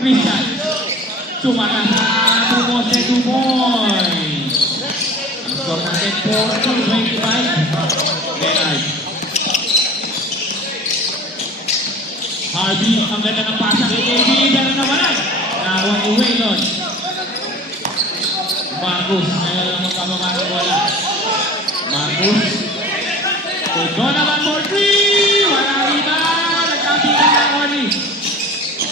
Christian. Sumaka sa Tumos de Tumoy. Ang score natin 4-25. Leonard. Harvey, ang ganda ng pasa kay KB, pero nawalan. Nawan ni Waylon. Marcus, ngayon lang magpapamalang wala. Marcus. To Donovan for 3. Wala riba. Nagkapitan na Oli.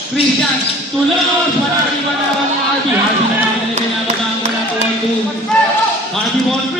Christian, tulos. Wala riba naman ni Harvey. Harvey na namin na binababang mula to 1-2. Harvey for 3.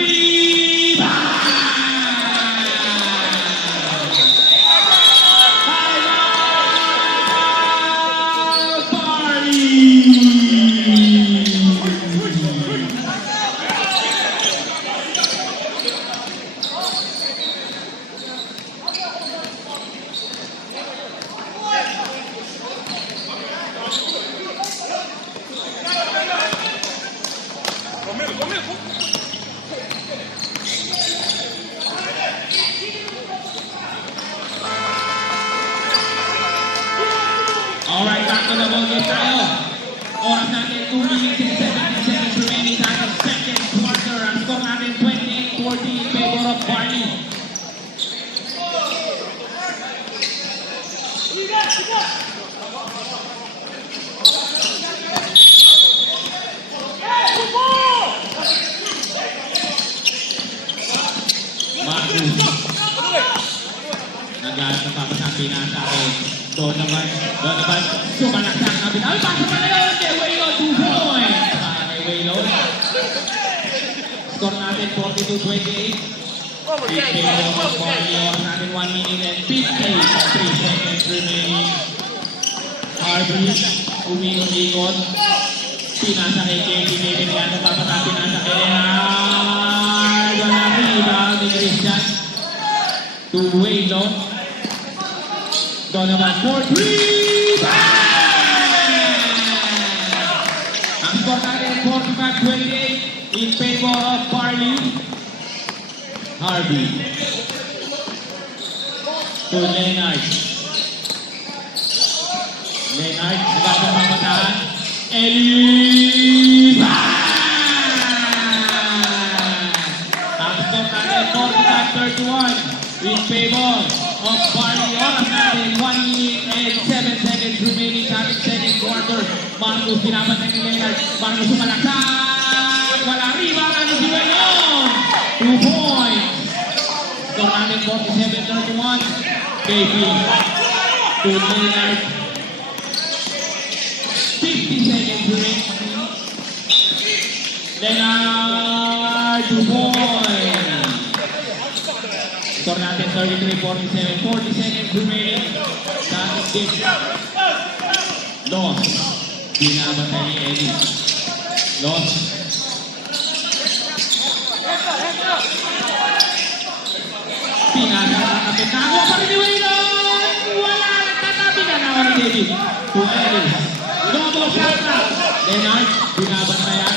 Alright, back to the ball game tayo. Oras natin 2 minutes and 17 seconds remaining tayo. Second quarter. Ang score natin 28-40 in favor of Barney. Marcus. Nagalat na papasabi na sa akin. Donovan, sumanak sa kabin. Ay, pasa pa na yun kay Waylon, 2 points. Para kay Waylon. Score natin 42-28. Oras natin 1 minute and 53 seconds remaining. Harvey, umingon-ingon. Pinasa kay Katie, maybe niya ito papasabi na sa kay Leonard. Wala rebound ni Christian. To Waylon. Donovan for 3! Ang score natin 45-28 in favor of Barley. Harvey. To Leonard. Leonard, nagkakang pamatahan. Ellie! Ang score natin 45-31 in favor of Barley. Oras natin 1 minute and 7 seconds remaining sa ating second quarter. Marcus, pinapatay ni Leonard. Marcus sumalaksak. Wala riba. Ano si Waylon? 2 points. Score natin 47-31. KB to Leonard. 50 seconds remaining. Leonard, 2 points. Score natin 33-47. 40 seconds remaining sa ating game. Loss. Binabatay ni Eddie. Loss. Pinagkakapit na ako pa rin ni Waylon. Wala. Nagtatabi ka na ako ni Eddie. To Eddie. Double shot na. Leonard. Binabantayan.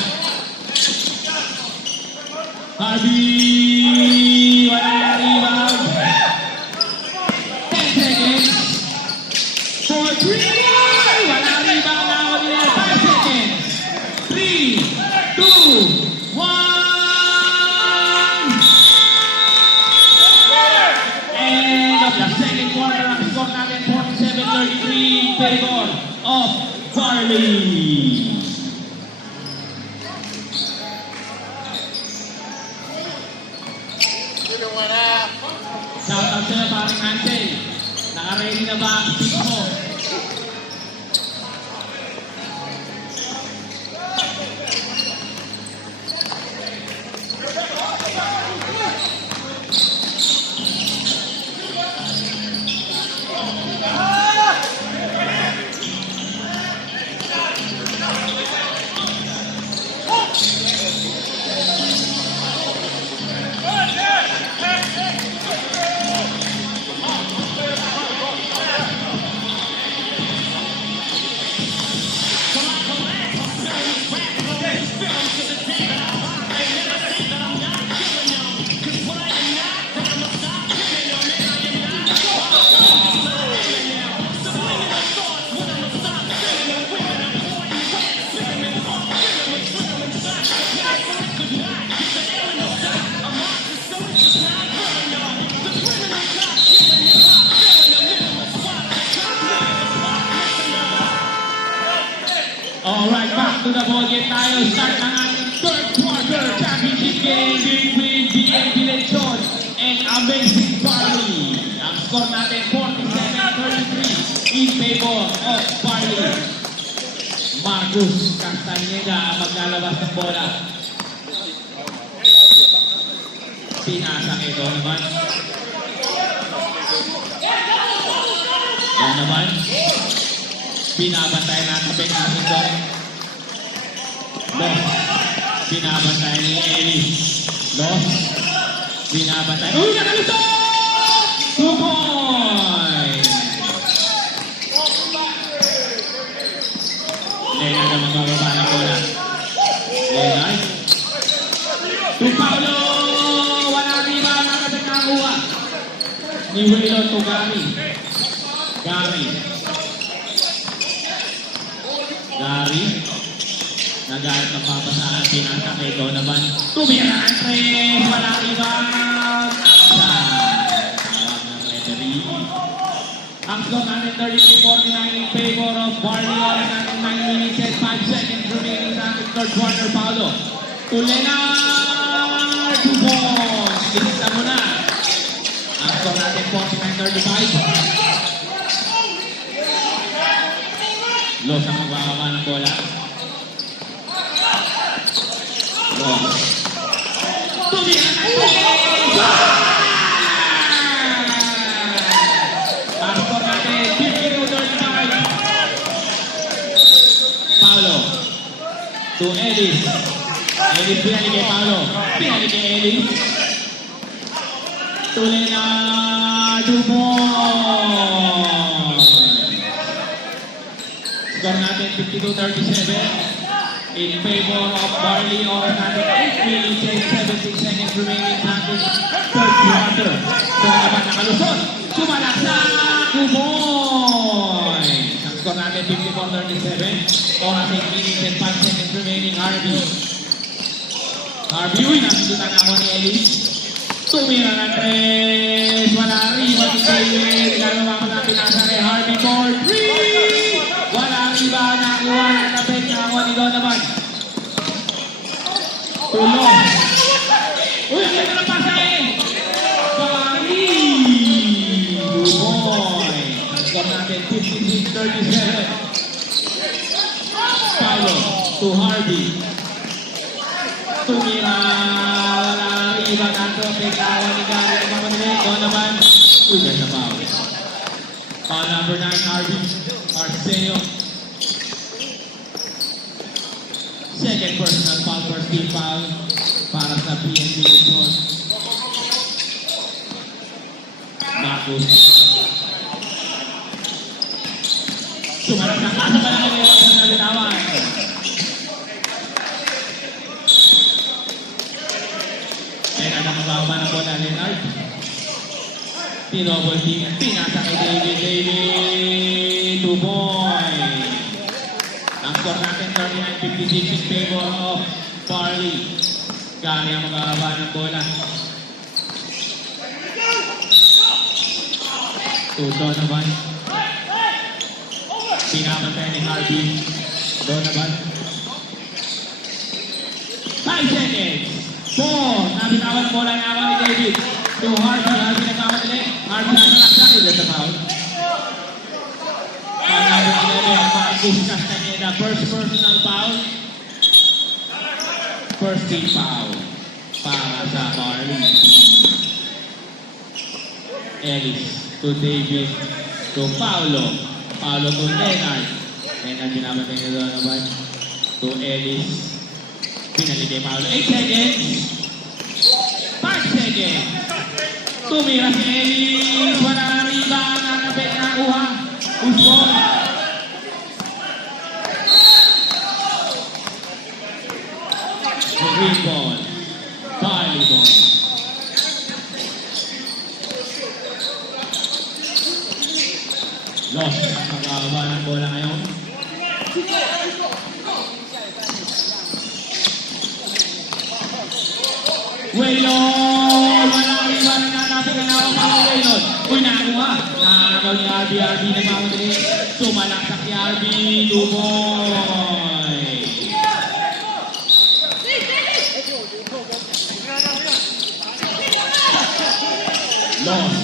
Harvey. Wala na rebound. 10 seconds. For 3. Wala rebound na ako nila. 5 seconds. 3, 2, 1. End of the second quarter. Ang score natin 47-33 in favor of Barley. Shout out sa'yo, paring Hansel. Naka-ready na ba ang pick mo? in favor of Barley. Marcus Castañeda ang maglalabas ng bola. Pinasa kay Donovan. Donovan. Binabantay na tapit natin doon. Los. Binabantay ni Ellie. Los. Binabantay. Uy, nakalusot! 2 points! Leonard ang magbababa ng bola. Leonard. To Paulo! Wala riba. Nakapit na kuha. Ni Willow to Gary. Gary. Gary. Nagalit ng papasahan. Pinasa kay Donovan. Tumira ang 3. Wala riba. Ang score natin 33-49 in favor of Barley. Oras natin 9 minutes and 5 seconds remaining sa ating third quarter. Paulo. To Leonard. 2 points. Kinita mo na. Ang score natin 49-35. Los ang magbababa ng bola. Los. Tumira na ito! To Ellis. Ellis pinali kay Paulo. Pinali kay Ellis. To Leonard. 2 points. Score natin 52-37 in favor of Barley. Oras natin 8 minutes and 17 seconds remaining sa ating third quarter. So naman nakalusot. Sumalaksak. 2 points. Ang score natin 54-37. Oras 8 minutes and 5 seconds remaining. Harvey. Harvey, uy, nasusutan ako ni Ellis. Tumira ng 3. Wala riba ni David. Gagawa ko na pinasa kay Harvey for 3. Wala riba. Nakuha na tapit. Nakakuha ni Donovan. Tulong. Uy, ang ganda ng pasa eh. Barley. 2 points. Ang score natin 56-37. Paulo to Harvey. Tumira. Wala riba. Nato. Pekawan ni Gary. Nagmamanilig. Donovan. Uy, ganda foul. Foul number 9, Harvey. Arceo. Second personal foul, first team foul para sa PNP Luzon. Marcus. Sumarap na kasa pa lang yung sa bitawan. Leonard ang mababa ng bola. Leonard. Tinobol team. Pinasa kay David. David. 2 points. Ang score natin 39-56 in favor of Barley. Gary ang mababa ng bola. To Donovan. Pinamantay ni Harvey. Donovan. 5 seconds. 4. Nabitawan ang bola. Nawa ni David. To Harvey. Harvey nagkakamali. Harvey nagkakamali. Ulit sa foul. Foul number 11. Marcus Castañeda. First personal foul. First team foul. Para sa Barley. Ellis. To David. To Paulo. Paulo to Leonard. Leonard binabantay na doon naman. To Ellis. Pinali kay Paulo. 8 seconds. 5 seconds. Tumira si Ellis. Wala na riba. Nakapit na kuha. Usbon. Green ball. Barley ball. Los. Magkakaba ng bola ngayon. Waylon! Walang iba na nanapit na nawang mga Waylon. Uy, nakakuha. Nakakaw ni RB. RB nagmamadali. Sumalaksak si RB. Luboy. Los.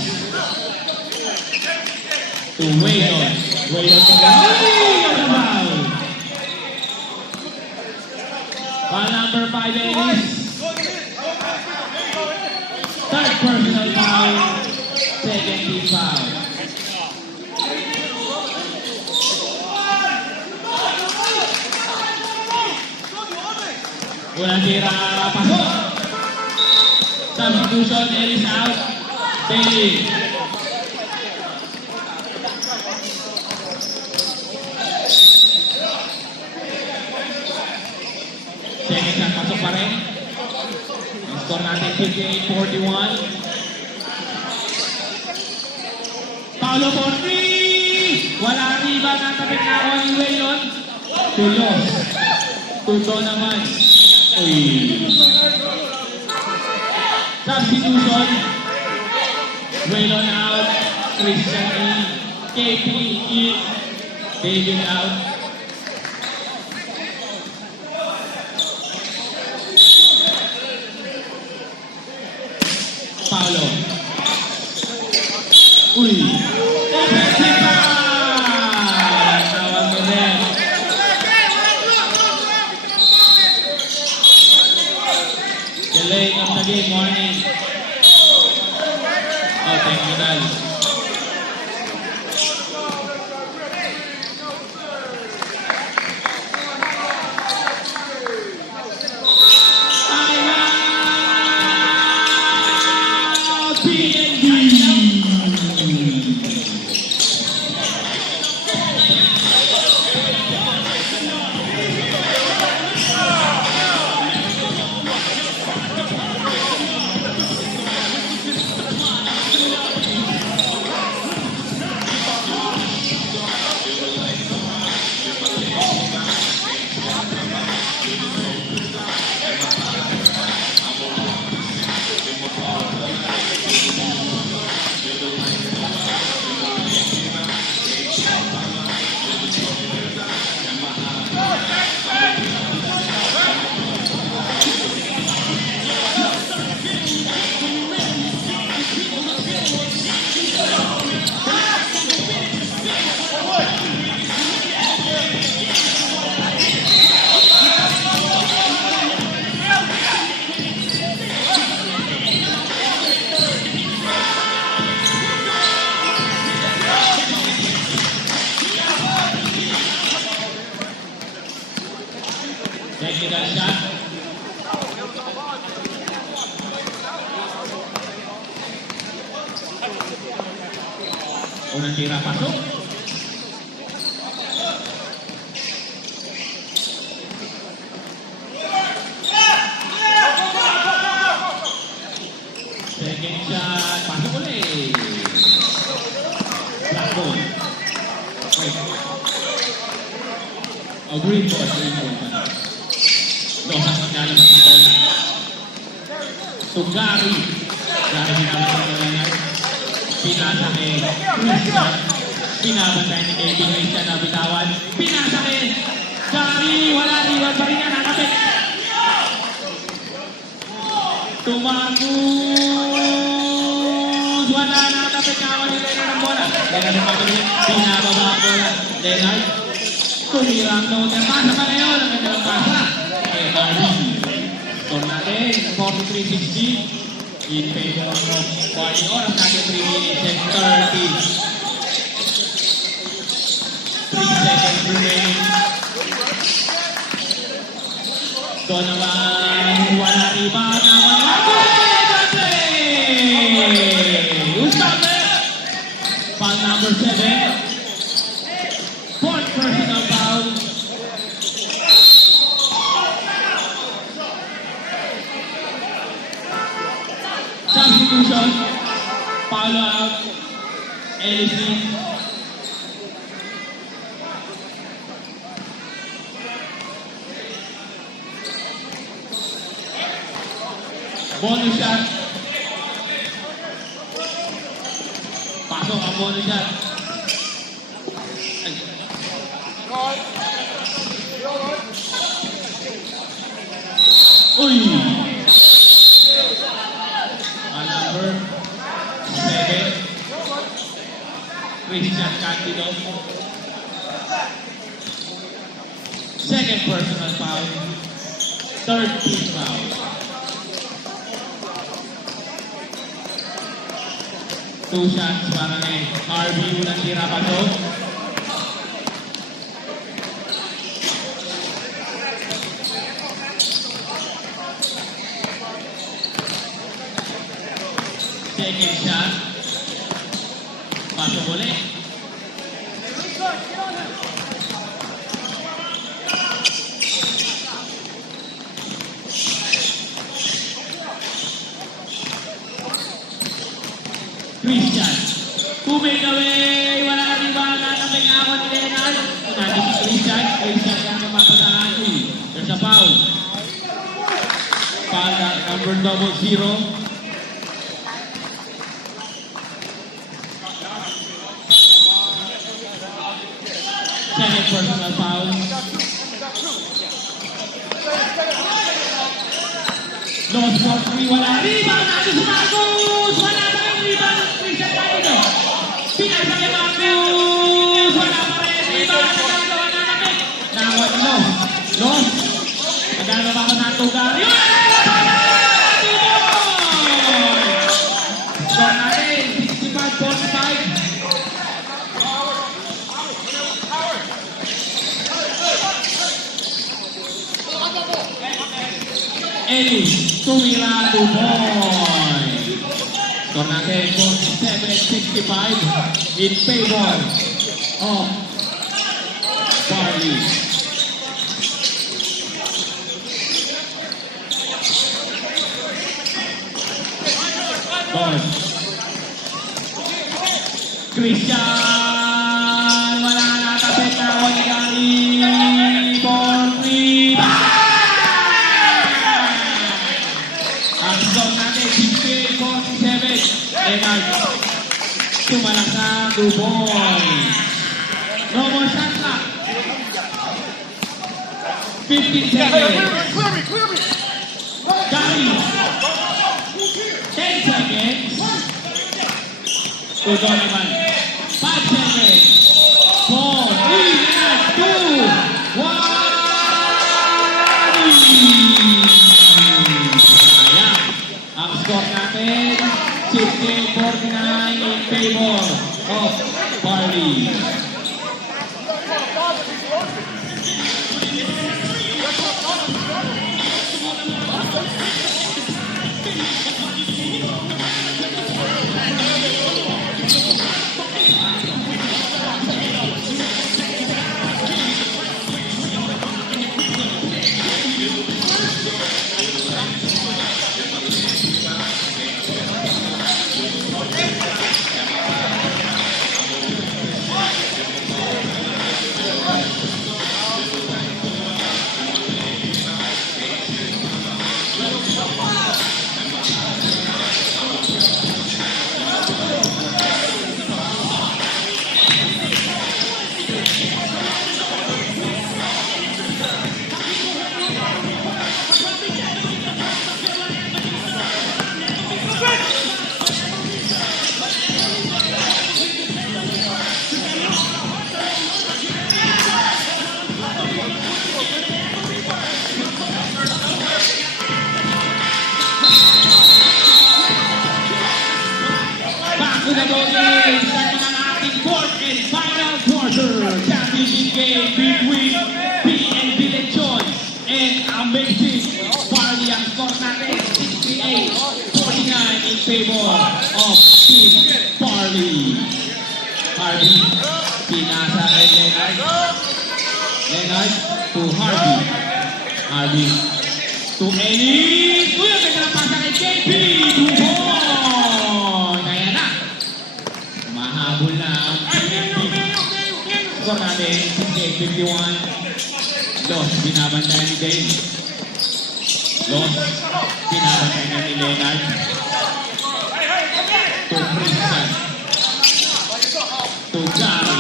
To Waylon. Waylon to the foul. Foul number 5, Ellis. Third personal foul. Second team foul. Unang tira, pasok. Substitution, Ellis out. Bailey. Second shot, pasok pa rin. Score natin 58-41. Paulo for 3! Wala riba, natabit na ako ni Waylon. Tulos. Tuto naman. Uy. Substitution. Waylon out. Christian in. KP in. David out. Paulo. Uy. Offensive foul! Tawag mo rin. Delaying of the game, morning. Oh, thank you, guys. Technical shot. Unang tira, pasok. Second shot, pasok ulit. Black ball. Oh, green ball, green ball. Dohas maglalabas ng bola. Tugari. Gari hinabas ng bola niya. Pinasa kay Christian. Pinabantay ni Kevin Christian na bitawan. Pinasa kay Gari. Wala riwan pa rin yan. Nakapit. Tumagod. Wala nakapit. Kawan ni Leonard ng bola. Leonard ng patuloy. Pinababa ang bola. Leonard. Tumira ang note. Pasa pa ngayon. Ang ganda ng pasa. Score natin, 43-60 in favor of Barney. Oras natin 3 minutes and 3 seconds remaining. Ito naman, wala riba. Who's got that? Foul number 7. Fourth personal foul. Substitution, Paulo out, Ellis in. Bonus shot. Pasok ang bonus shot. Uy! Number 7. Christian Candy Second personal foul. Third team foul. Two shots para kay RB. Unang tira pa to. Second shot. Pasok ulit. Christian. To make away. Wala na rin ba? Nataping ako ni Leonard. Natin si Christian. Christian ka naman mapatahan. There's a foul. Foul number 00. Second personal foul. Lost for 3. Wala. Rebound natin si Marcus. Wala pa rin rebound. Christian tayo. Pinasa kay Marcus. Wala pa rin rebound. Nagagawa na natin. Nawat mo. Lost. Nagagawa pa na tugar. Yun! Score natin. 65-45. Eli, tumira to point. Score natin 47-65 in favor of Barley. Christian, wala na tapit na Onigali for 3. Ang score natin 50-47. Leonard, tumalak na 2 points. No more shot clock. 15 seconds. Gary. 10 seconds. To Donovan. 5 seconds. 4, 3, 2, 1. Ayan. Ang score natin, 68-49 in favor of Barley. Championship game between PNB Lechon and Amazing Barley. Ang score natin 68-49 in favor of Team Barley. Harvey, pinasa kay Leonard. Leonard to Harvey. Harvey to Ellie. Uy, ang ganda ng pasa kay JP. 2 points. Ayan na. Mahabol na ang score natin, 68-51. Los, binabantayan ni Dave. Los, binabantayan ni Leonard. To Christian. To Gary.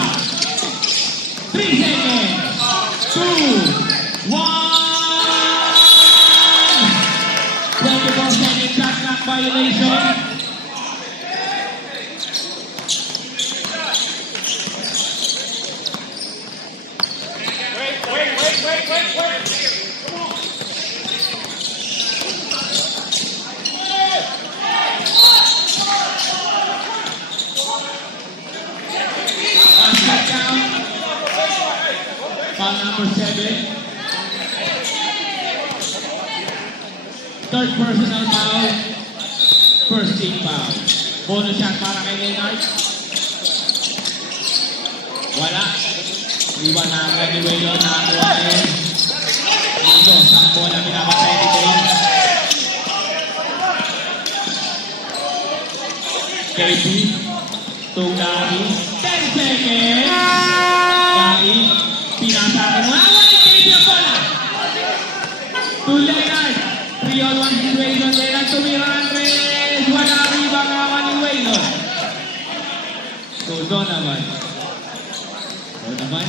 3 seconds. 2, 1. 24-second shot clock violation. One step down. Foul number 7. Third personal foul. First team foul. Bonus shot para kay Leonard. Wala. Iwan na agad ni Waylon. Nakakuha na yun. Dito, sakto na pinapatay ni Dave. KP. To Gary. 10 seconds. Gary. Pinasakin mo. Awan ni KP ang bola. To Leonard. 3-on-1 situation. Leonard tumira ang tres. Wala ribang awan ni Waylon. To Donovan. Donovan.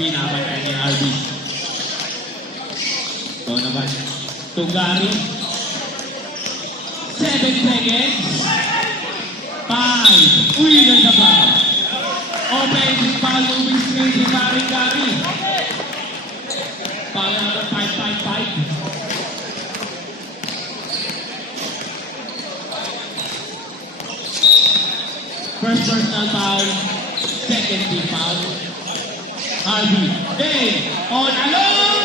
Pinapatay ni Harvey. Donovan. To Gary. 7 seconds. 5. Uy, nasa pa. Offensive foul moving straight si Gary Gary. Foul number 555. First personal foul. Second team foul. Harvey. Dave. On alone.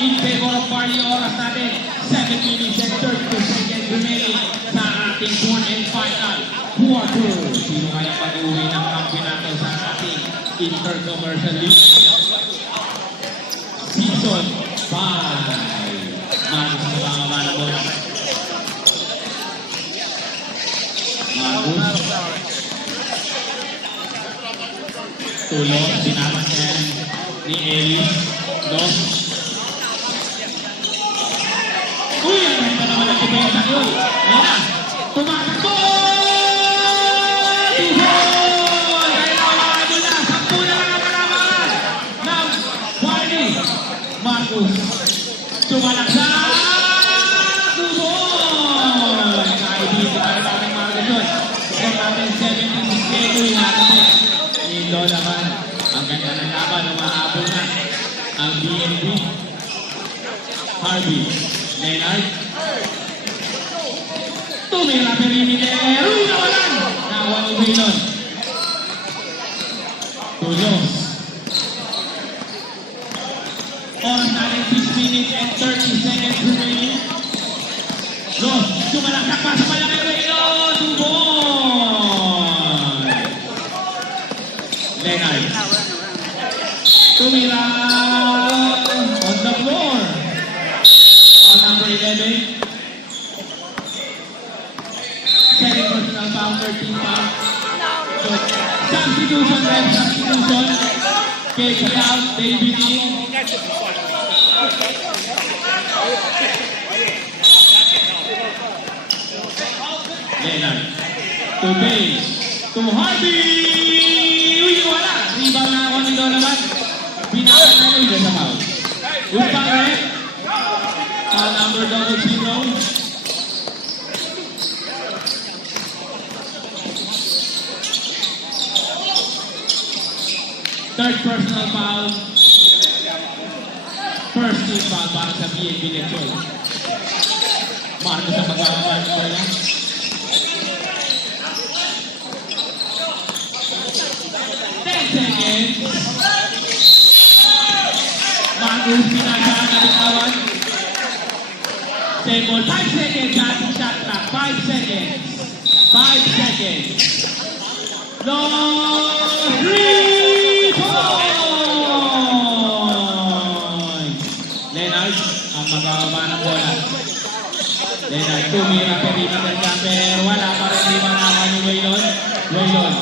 In favor of Barney, oras natin 7 minutes and 32 seconds remaining sa ating fourth and final quarter. Sino kaya pag-uwi ng kampyonato sa ating Intercommercial League Season 5? Magus na ba nga na bola? Magus. Tulong, sinaman niya ni Ellis. Dos. Uy, ang ganda naman ang depensa yun. Ayan na. Tumatakbo! Tuhol! Kailangan mo na. 10 na lang ang kalaman ng Barney. Marcus. Tumalaksak! Tuhol! Nakaibig pa rin namin Marcus yun. Kung natin 76 kilo natin. Nilo naman. Ang ganda ng laban. Umahabol na ang BNB. Harvey. Leonard. Tumira perimeter. Uy, nawalan. Nawan ni Waylon. Tulos. Oras natin 6 minutes and 30 seconds remaining. Los, sumalaksak pa sa pala kay Waylon. Tubon. Leonard. Tumira on the floor. Number 11. Second personal foul, 13 foul. So, substitution, ref, substitution. KP out, David in. Leonard. To base. To Harvey! Uy, wala! Rebound na ako ni Donovan. Binakan na yun sa foul. Good foul, ref. Number 00. Third personal foul. First team foul para sa BNB Lechon. Marcos ang magkakaroon ng bola. 10 seconds. Marcos, pinasaan na bitawan. Same ball, 5 seconds, ating shot clock, 5 seconds. 5 seconds. No, 3 points! Leonard, ang magkakaba ng bola. Leonard, tumira, perimeter jumper, wala pa rin, di manaman ni Waylon. Waylon.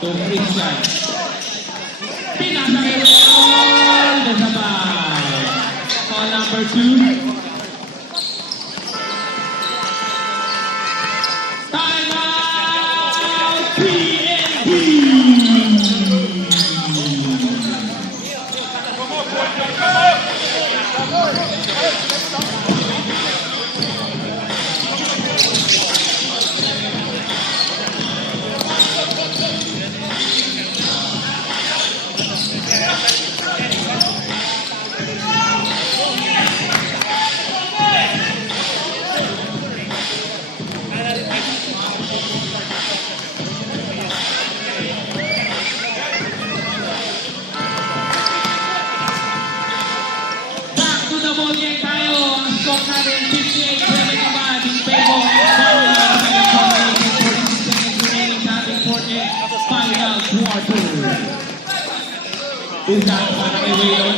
To Christian. Pinasa kay Waylon. Doon sa foul. Foul number 2. Usap para kay Waylon.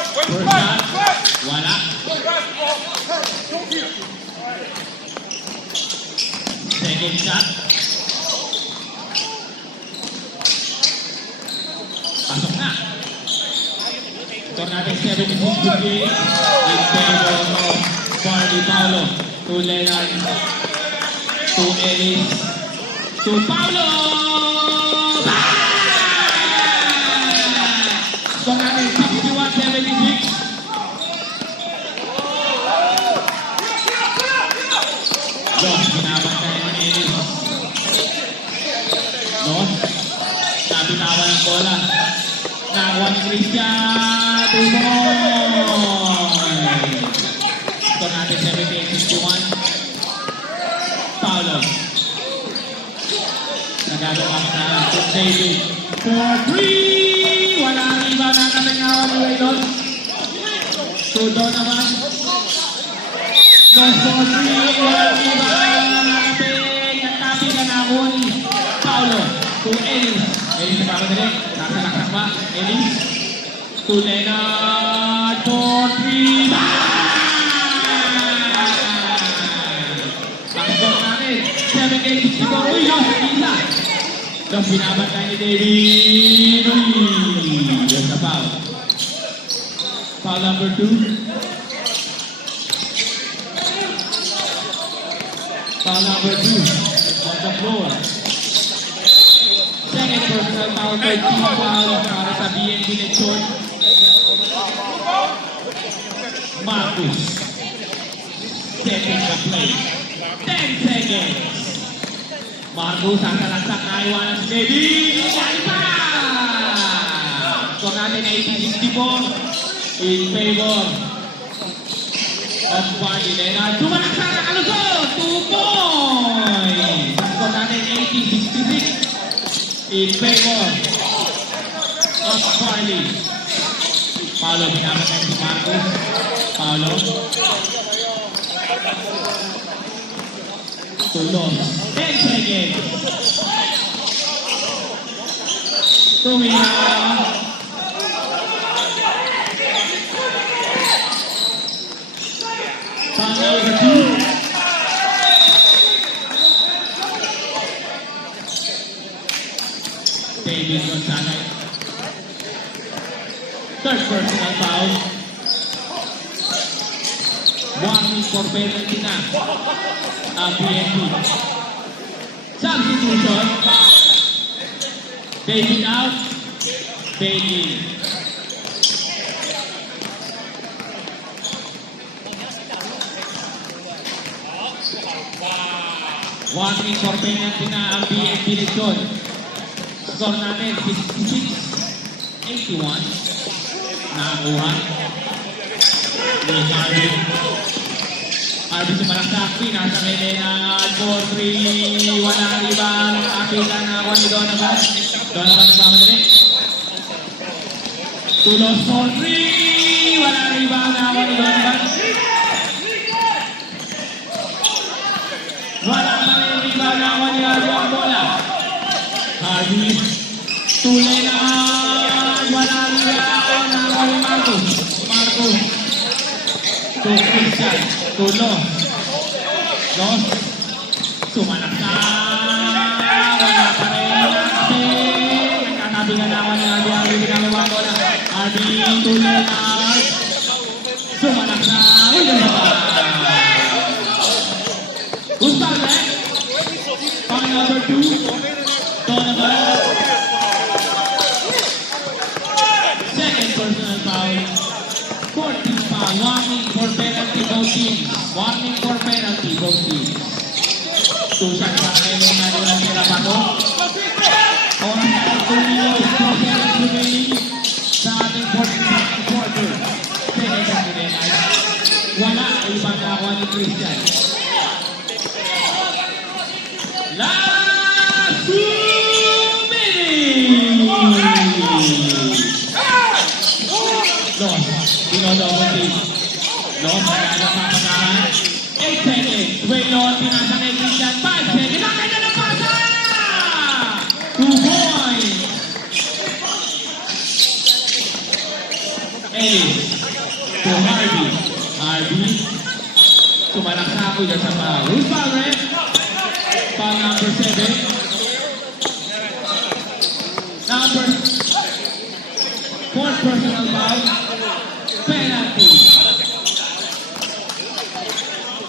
First shot, wala. Second shot. Pasok na. Ito natin 76-58 in favor of Barney Paulo to Leonard to Ellis to Paulo! Ito natin 61-76. Los, binabantay ng Ellis. Los, nabitawan ng bola. Nakuha ni Christian. 2 points! Ito natin 78-61. Paulo. Nagagawa na to David. For 3! Wala ang iba na katangawa ni Waylon. To Donovan. No for 3. Wala ang iba na nakapin. Nagtabi ka na ako ni Paulo. To Ellis. Ellis nagkamadali. Nasalaksak ba? Ellis. To Leonard for 3. Pakisok natin. 7-8-64. Uy, Los, isa. Los, binabantay ni David. Uy, there's a foul. Foul number 2. Foul number 2 on the floor. Second personal foul, 13 foul para sa BNB Lechon. Marcus setting the play. 10 seconds. Marcus ang talaksak na iwanan si David. Iyan pa! Score natin 80-64 in favor of Barney Leonard. Tumalaksak na kalusot! 2 points! Score natin 80-66 in favor of Barney. Paulo, binabatay si Marcus. Paulo. Tulong. 10 seconds. Tumira. Foul number 2. David Gonzalez. Third personal foul. Warning for penalty na ang PNP. Substitution. David out. David. Warning for penalty na ang PNP Lechon. Score natin 66-81. Nakakuha. Arvin. Arvin sumalaksak, nasa Melena for 3. Wala riba, nakapila na ako ni Donovan. Donovan nagmamadali. Tulos for 3. Wala riba na ako ni Donovan. Wala pa rin riba na ako ni Arvin ang bola. Arvin, tuloy na. Wala riba na ako ni Marcos. Marcos. To Christian. Tulo. Dos. Sumanak na. Wala pa rin kasi. Nagkatabi na ako ni Arvin. Arvin pinagawa ko na. Arvin tuloy na. Sumanak na. Wala pa. Who's back there? Foul number 2. Donovan. Second personal foul. 14th foul. Warning for penalty both teams. Warning for penalty both teams. Two shots para kayo ng nadulang tira pa to. Oras na 2 minutes, 2 seconds remaining sa ating 42nd quarter. Second shot ni Denay. Wala. Ibang nakakuha ni Christian. Last 2 minutes! Los, dinodouble team. Los, nagkakapatahan. 8 seconds. Waylon, pinasa kay Christian. 5 seconds. Bakit na napasa? 2 points. Ellis. To Harvey. Harvey. Sumalaksa ako dyan sa foul. Who's foul, Red? Foul number 7. Number 4th personal foul. Penalty.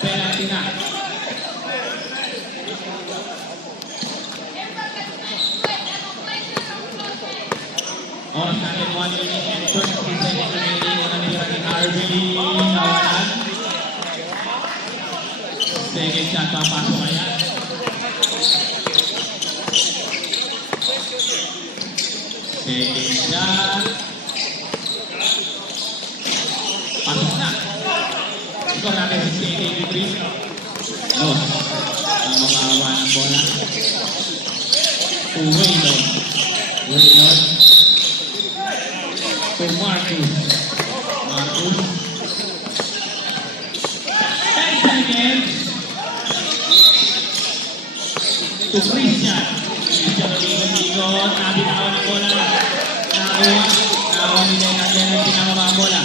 Penalty na. Oras natin 1 minute and 20 seconds remaining. Walang tira ni Harvey. Nawalan. Second shot, papasok kaya. Second shot. Pasok na. Score natin 68-83. Los. Ang makahawa ng bola. To Waylon. Waylon. To Marcus. Marcus. 10 seconds. To Christian. Christian umigot-igot. Nabinawan ng bola. Nakakuha. Nakakuha ni Denay. Denay pinamama ang bola.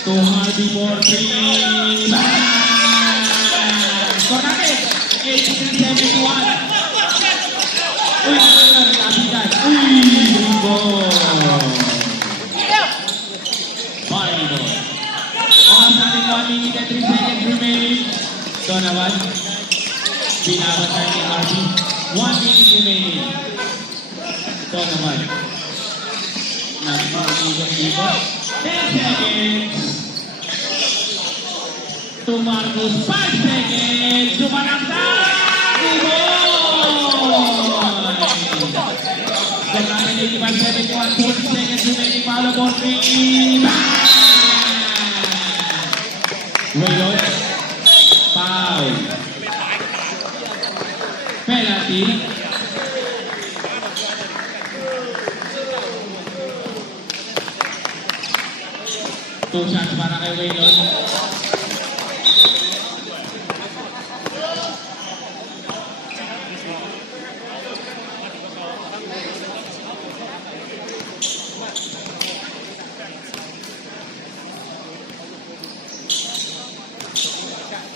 To Harvey for 3. Score natin. 83-71. Uy, nakapitan. Uy, rebound. Volleyball. Oras natin 1 minute and 3 seconds remaining. Donovan. Binabantay ni Harvey. 1 minute remaining. Donovan. Nagpapaligot-igot. 10 seconds. To Marcus. 5 seconds. Sumanaksak. Score natin 85-71. 40 seconds remaining. Follow ball 3. Waylon. Foul. Penalty. Two shots para kay Waylon.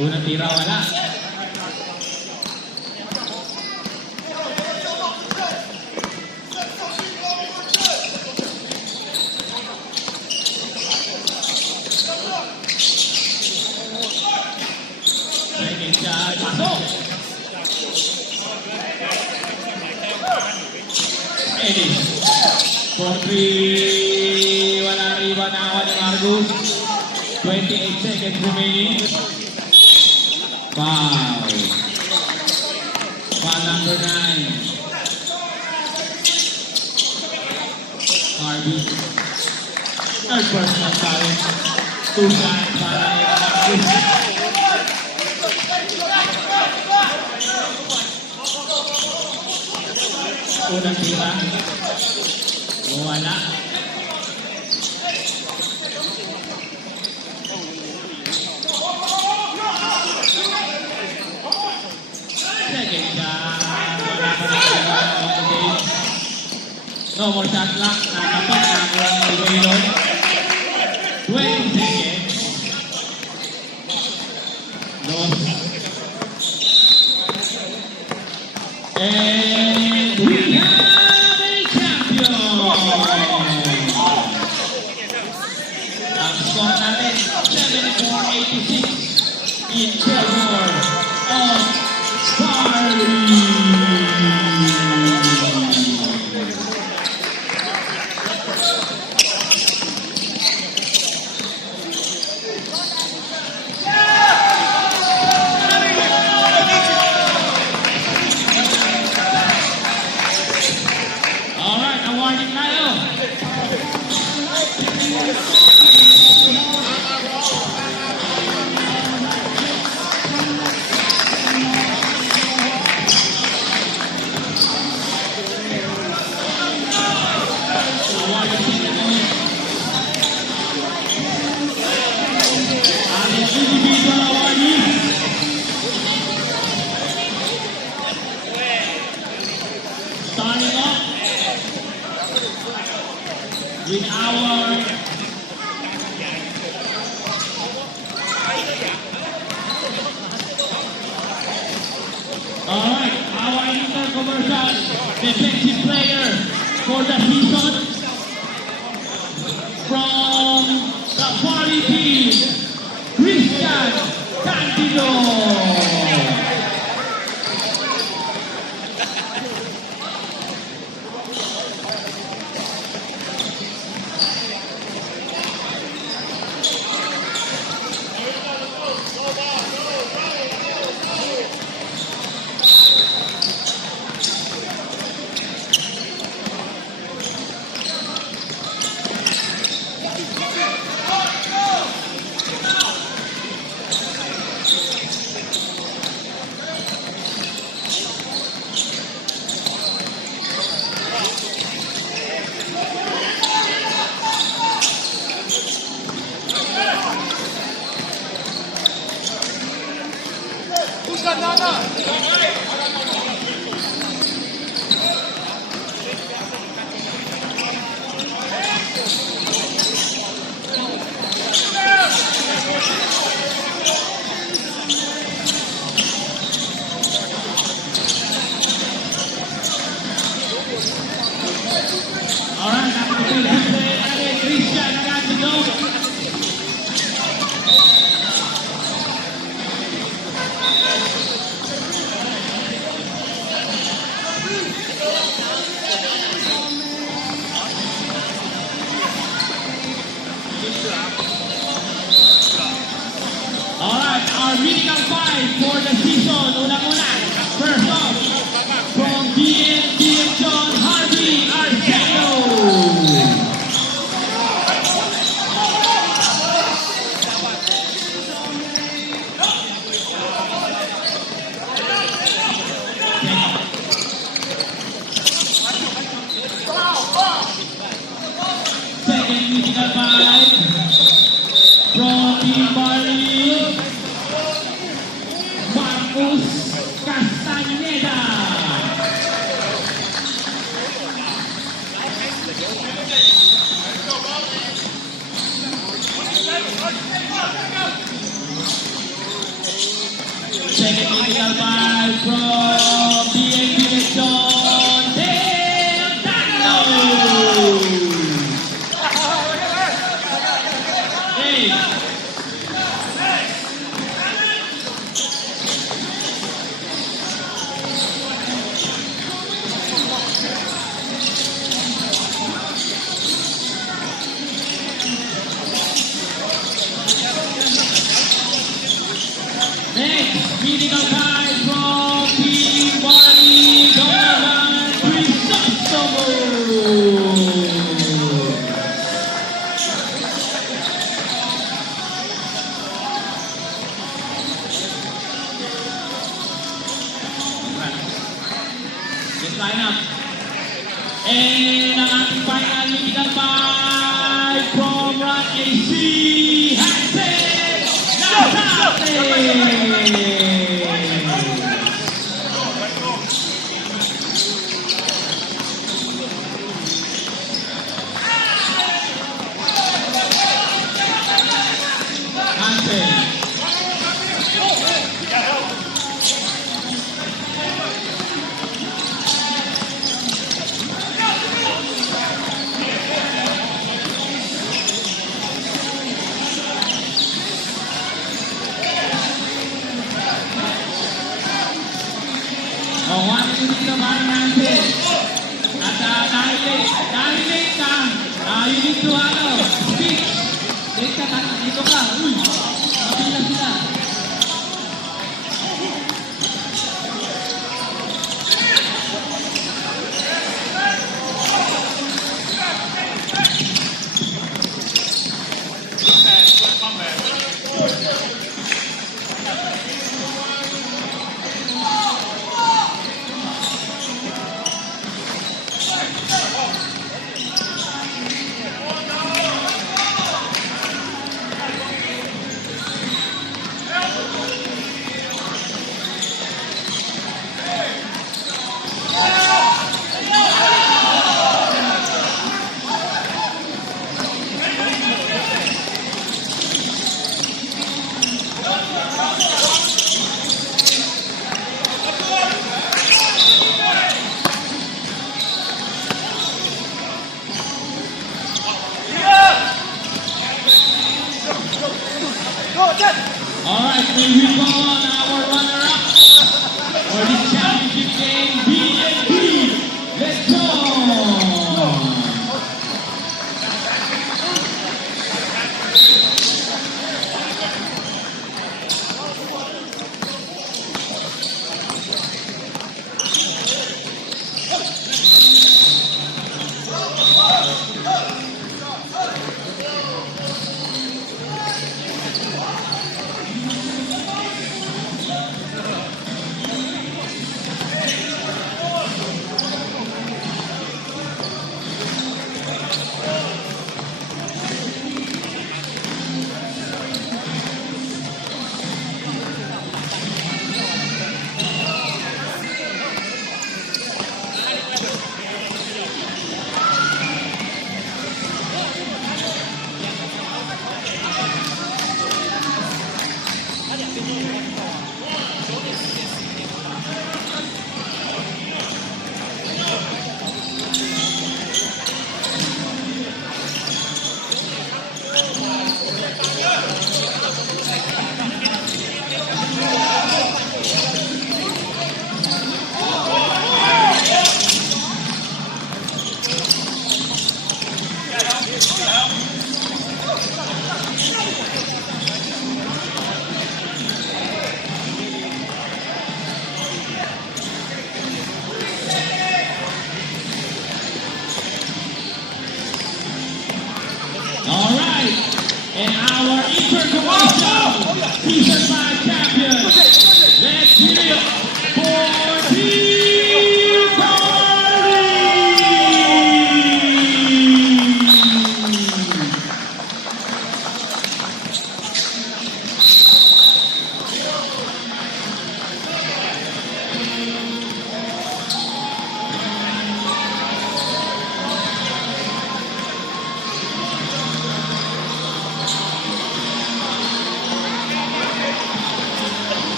Unang tira wala. Second shot, pasok! Edis. For 3. Wala riba na ako ni Marcus. 28 seconds remaining. Foul. Foul number 9. Harvey. Third personal foul. Two shots para kay Marcus. Unang tira. Wala. Second shot. Wala pa rin on the game. No more shot clock. Nakapat ang Waylon. 20 seconds. Lost. And we have a champion! Ang score natin, 74-86 in favor of Barley! Alright, awarding tayo. Awarding sila mo. Ang individual awardee. Starting off with our intercontroversial defensive player for the season from the party team, Christian Candido. Alright, after the play, Christian Candido. Alright, our medical five for the season. Unang-una, first off, from DND John Harvey Arceo. Second medical five from Team Barley, Marcus Castañeda. Second medical five from DNB John Delgado. Hey. Next, medical five from Team Barley, Donovan Crisostomo. AC Hansen Lasate! Dito mga natin. At dahil late ka, you need to speak. Late ka, dito ka. Uy, mapila sila. Alright, may we go on our runner-up for this championship game, BNB. Let's go! And our intercontinental Season 5 champion, let's hear it for Team Carly!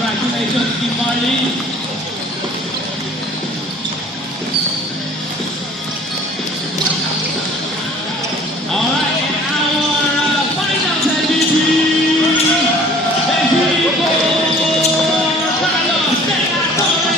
Congratulations, Team Marley. All right, and our finals MVP, let's hear it for Carlos Senatore.